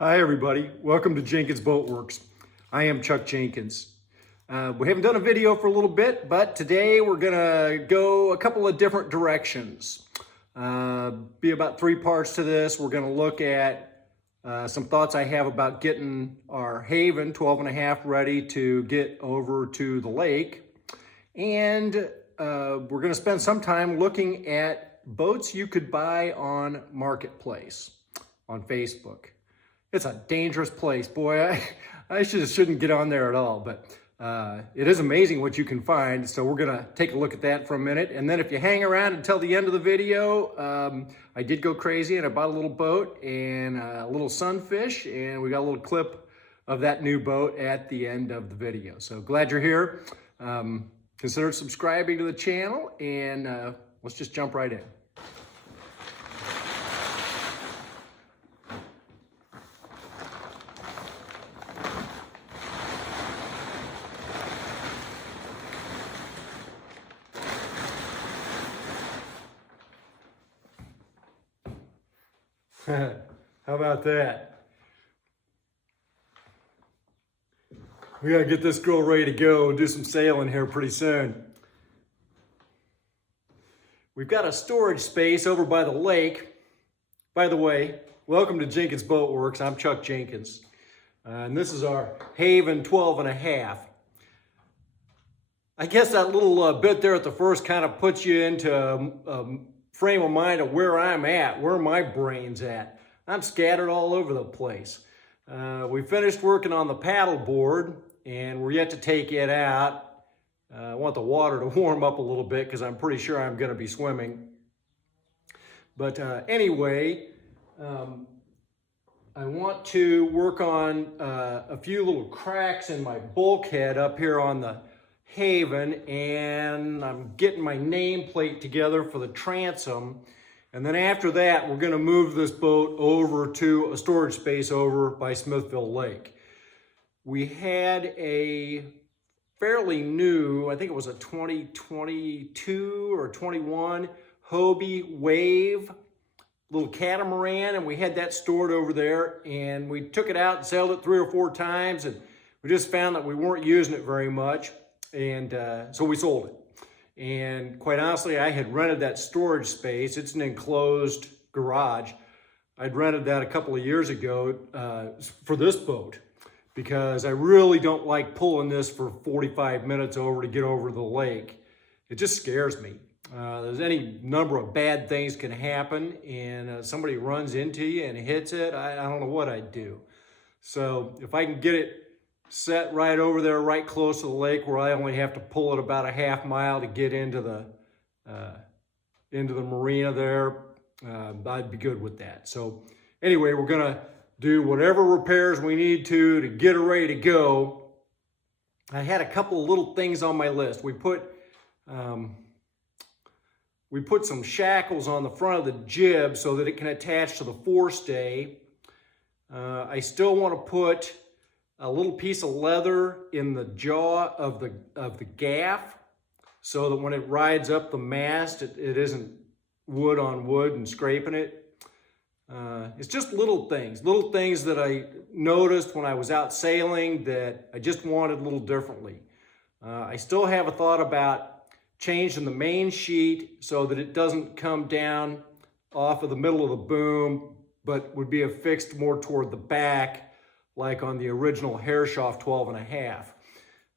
Hi everybody, welcome to Jenkins Boat Works. I am Chuck Jenkins. We haven't done a video for a little bit, but today we're gonna go a couple of different directions. Be about 3 parts to this. We're gonna look at some thoughts I have about getting our Haven 12.5 ready to get over to the lake. And we're gonna spend some time looking at boats you could buy on MarketPlace on Facebook. It's a dangerous place, boy. I shouldn't get on there at all, but it is amazing what you can find. So we're gonna take a look at that for a minute. And then if you hang around until the end of the video, I did go crazy and I bought a little boat and a little sunfish, and we got a little clip of that new boat at the end of the video. So glad you're here. Consider subscribing to the channel, and let's just jump right in. How about that? We gotta get this girl ready to go and do some sailing here pretty soon. We've got a storage space over by the lake. By the way, welcome to Jenkins Boat Works. I'm Chuck Jenkins. And this is our Haven 12.5. I guess that little bit there at the first kind of puts you into a frame of mind of where I'm at, where my brain's at. I'm scattered all over the place. We finished working on the paddle board and we're yet to take it out. I want the water to warm up a little bit because I'm pretty sure I'm going to be swimming. But anyway, I want to work on a few little cracks in my bulkhead up here on the Haven, and I'm getting my nameplate together for the transom. And then after that, we're going to move this boat over to a storage space over by Smithville Lake. We had a fairly new, I think it was a 2022 or 21 Hobie Wave little catamaran, and we had that stored over there, and we took it out and sailed it 3 or 4 times, and we just found that we weren't using it very much. And so we sold it. And quite honestly, I had rented that storage space. It's an enclosed garage. I'd rented that a couple of years ago for this boat because I really don't like pulling this for 45 minutes over to get over the lake. It just scares me. There's any number of bad things can happen, and somebody runs into you and hits it. I don't know what I'd do. So if I can get it set right over there, right close to the lake, where I only have to pull it about a half mile to get into the marina there, I'd be good with that. So anyway, we're gonna do whatever repairs we need to get her ready to go. I had a couple of little things on my list. We put some shackles on the front of the jib so that it can attach to the forestay. I still want to put a little piece of leather in the jaw of the gaff so that when it rides up the mast, it isn't wood on wood and scraping it. It's just little things that I noticed when I was out sailing that I just wanted a little differently. I still have a thought about changing the main sheet so that it doesn't come down off of the middle of the boom, but would be affixed more toward the back, like on the original Herreshoff 12.5.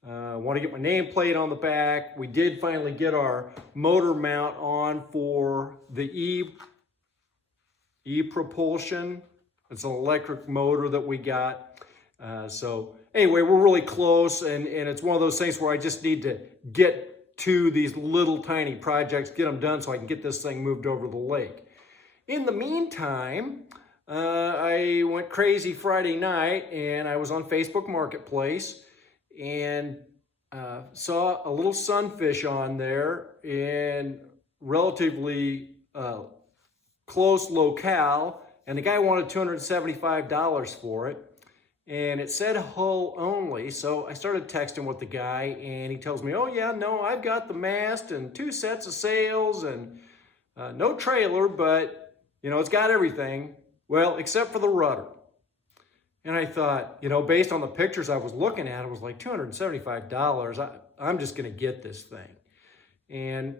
I want to get my nameplate on the back. We did finally get our motor mount on for the E-propulsion. It's an electric motor that we got. So anyway, we're really close, and it's one of those things where I just need to get to these little tiny projects, get them done so I can get this thing moved over the lake. In the meantime, I went crazy Friday night and I was on Facebook Marketplace and saw a little sunfish on there in relatively close locale, and the guy wanted $275 for it, and it said hull only. So I started texting with the guy, and he tells me, oh yeah, no, I've got the mast and 2 sets of sails and no trailer, but you know, it's got everything. Well, except for the rudder. And I thought, you know, based on the pictures I was looking at, it was like $275. I'm just going to get this thing. And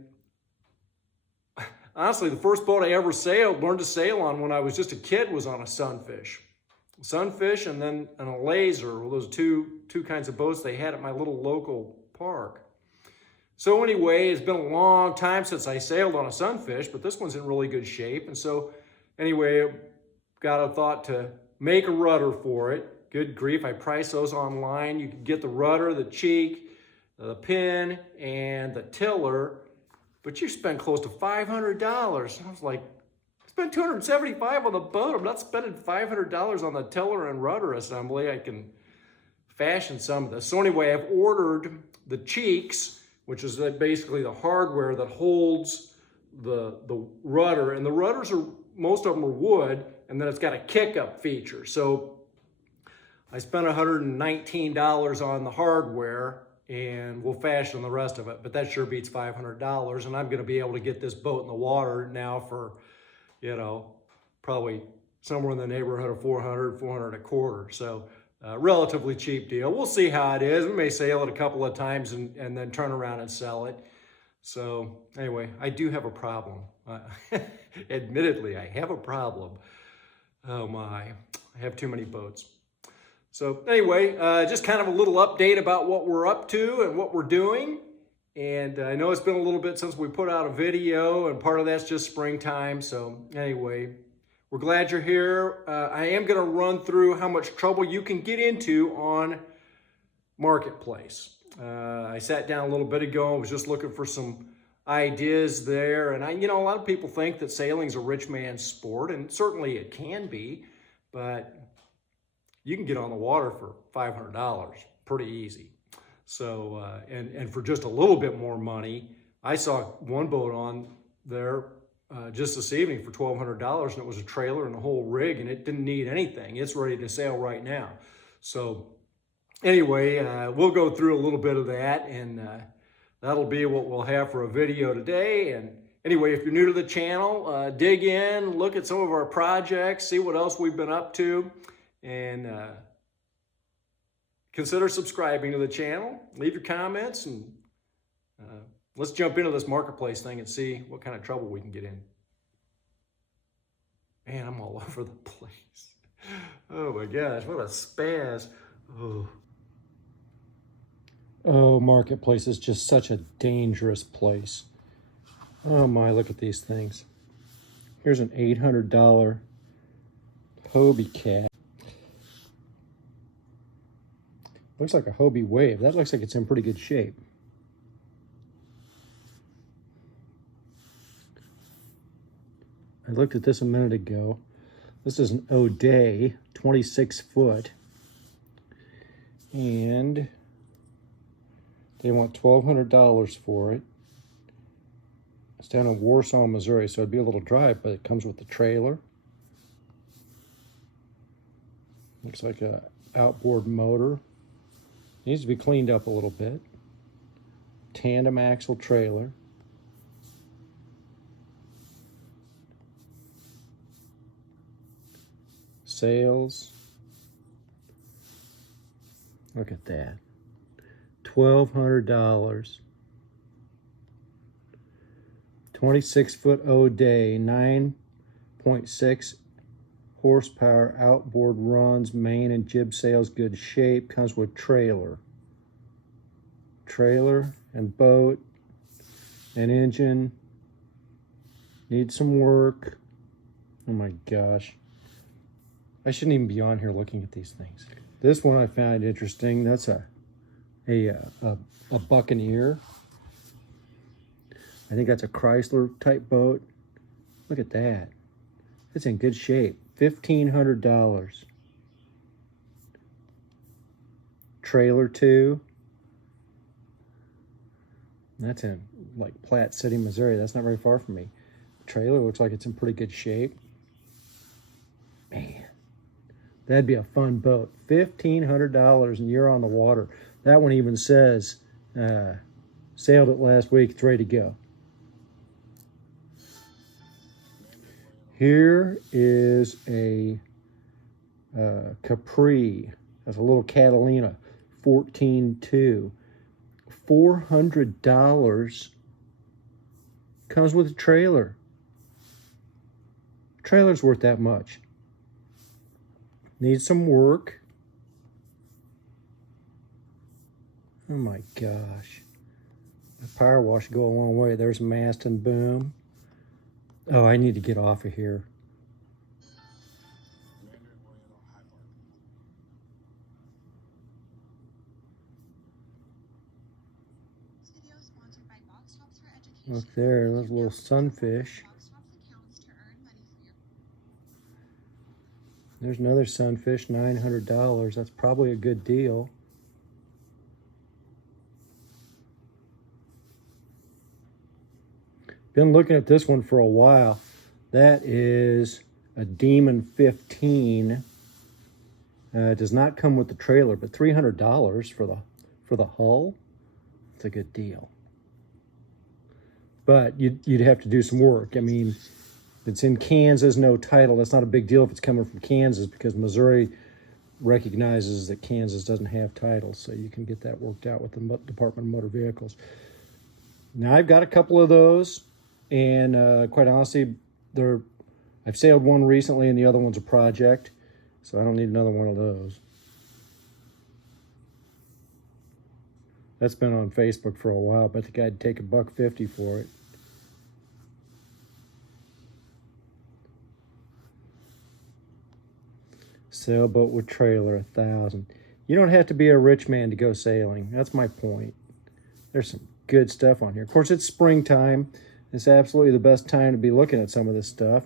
honestly, the first boat I ever learned to sail on when I was just a kid was on a Sunfish. Sunfish and then a Laser, those two kinds of boats they had at my little local park. So anyway, it's been a long time since I sailed on a Sunfish, but this one's in really good shape. And so anyway, got a thought to make a rudder for it. Good grief, I priced those online. You can get the rudder, the cheek, the pin, and the tiller, but you spend close to $500. I was like, I spent $275 on the boat. I'm not spending $500 on the tiller and rudder assembly. I can fashion some of this. So anyway, I've ordered the cheeks, which is basically the hardware that holds the rudder. And the rudders most of them are wood, and then it's got a kick-up feature. So I spent $119 on the hardware, and we'll fashion the rest of it, but that sure beats $500, and I'm gonna be able to get this boat in the water now for, you know, probably somewhere in the neighborhood of $400 a quarter. So relatively cheap deal. We'll see how it is. We may sail it a couple of times and then turn around and sell it. So anyway, I do have a problem. Admittedly, I have a problem. Oh my, I have too many boats. So anyway, just kind of a little update about what we're up to and what we're doing. And I know it's been a little bit since we put out a video, and part of that's just springtime. So anyway, we're glad you're here. I am going to run through how much trouble you can get into on MarketPlace. I sat down a little bit ago and was just looking for some ideas there. And you know, a lot of people think that sailing's a rich man's sport, and certainly it can be, but you can get on the water for $500 pretty easy. So, and for just a little bit more money, I saw one boat on there just this evening for $1,200, and it was a trailer and a whole rig, and it didn't need anything. It's ready to sail right now. So anyway, we'll go through a little bit of that, and that'll be what we'll have for a video today. And anyway, if you're new to the channel, dig in, look at some of our projects, see what else we've been up to, and consider subscribing to the channel. Leave your comments, and let's jump into this MarketPlace thing and see what kind of trouble we can get in. Man, I'm all over the place. Oh my gosh, what a spaz. Oh, MarketPlace is just such a dangerous place. Oh my, look at these things. Here's an $800 Hobie cat. Looks like a Hobie Wave. That looks like it's in pretty good shape. I looked at this a minute ago. This is an O'Day, 26 foot. And they want $1,200 for it. It's down in Warsaw, Missouri, so it'd be a little drive, but it comes with the trailer. Looks like a outboard motor. Needs to be cleaned up a little bit. Tandem axle trailer. Sails. Look at that. $1,200. 26 foot O'Day, 9.6 horsepower, outboard runs, main and jib sails, good shape, comes with trailer. Trailer and boat and engine. Needs some work. Oh my gosh. I shouldn't even be on here looking at these things. This one I found interesting. That's a Buccaneer. I think that's a Chrysler type boat. Look at that. It's in good shape. $1,500. Trailer 2. That's in like Platte City, Missouri. That's not very far from me. Trailer looks like it's in pretty good shape. Man, that'd be a fun boat. $1,500 and you're on the water. That one even says, sailed it last week, it's ready to go. Here is a Capri. That's a little Catalina, 14.2. $400. Comes with a trailer. Trailer's worth that much. Needs some work. Oh my gosh. The power wash go a long way. There's mast and boom. Oh, I need to get off of here. Look there, those little sunfish. There's another sunfish, $900. That's probably a good deal. Been looking at this one for a while. That is a Demon 15. It does not come with the trailer, but $300 for the hull. It's a good deal. But you'd have to do some work. I mean, if it's in Kansas, no title. That's not a big deal if it's coming from Kansas, because Missouri recognizes that Kansas doesn't have titles, so you can get that worked out with the Department of Motor Vehicles. Now, I've got a couple of those, and quite honestly, I've sailed one recently, and the other one's a project, so I don't need another one of those. That's been on Facebook for a while, but the guy'd take $1.50 for it. Sailboat with trailer, $1,000. You don't have to be a rich man to go sailing. That's my point. There's some good stuff on here. Of course, it's springtime. It's absolutely the best time to be looking at some of this stuff.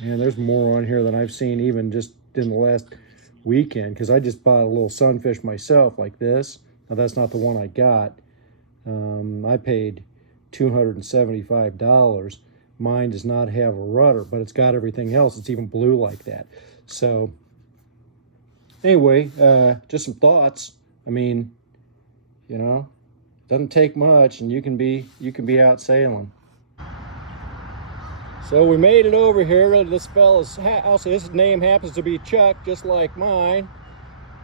And there's more on here than I've seen even just in the last weekend, because I just bought a little sunfish myself like this. Now, that's not the one I got. I paid $275. Mine does not have a rudder, but it's got everything else. It's even blue like that. So anyway, just some thoughts. I mean, you know, doesn't take much, and you can be out sailing. So we made it over here to this fella's house. His name happens to be Chuck, just like mine.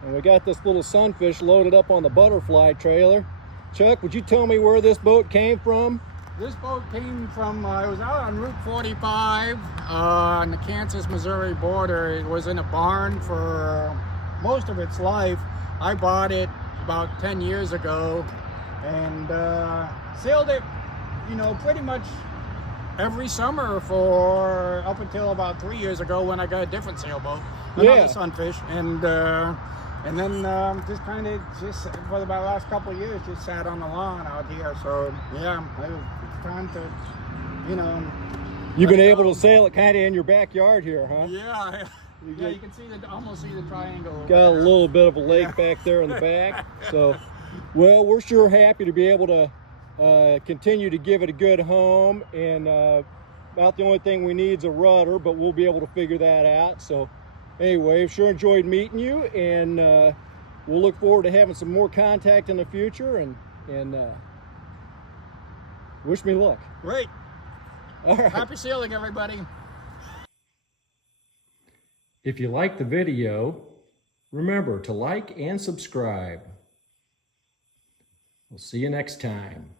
And we got this little sunfish loaded up on the butterfly trailer. Chuck, would you tell me where this boat came from? This boat came from, it was out on Route 45 on the Kansas-Missouri border. It was in a barn for most of its life. I bought it about 10 years ago and sailed it, you know, pretty much every summer for up until about 3 years ago when I got a different sailboat, another sunfish, and then just kind of for about the last couple of years just sat on the lawn out here. So yeah, it's time to, you know. You've been able to sail it kind of in your backyard here, huh? Yeah. Yeah, you can see almost see the triangle. Got a little bit of a lake back there in the back. So, well, we're sure happy to be able to continue to give it a good home, and about the only thing we need is a rudder, but we'll be able to figure that out. So anyway, I've sure enjoyed meeting you, and we'll look forward to having some more contact in the future, and wish me luck. Great. All right. Happy sailing, everybody. If you like the video, remember to like and subscribe. We'll see you next time.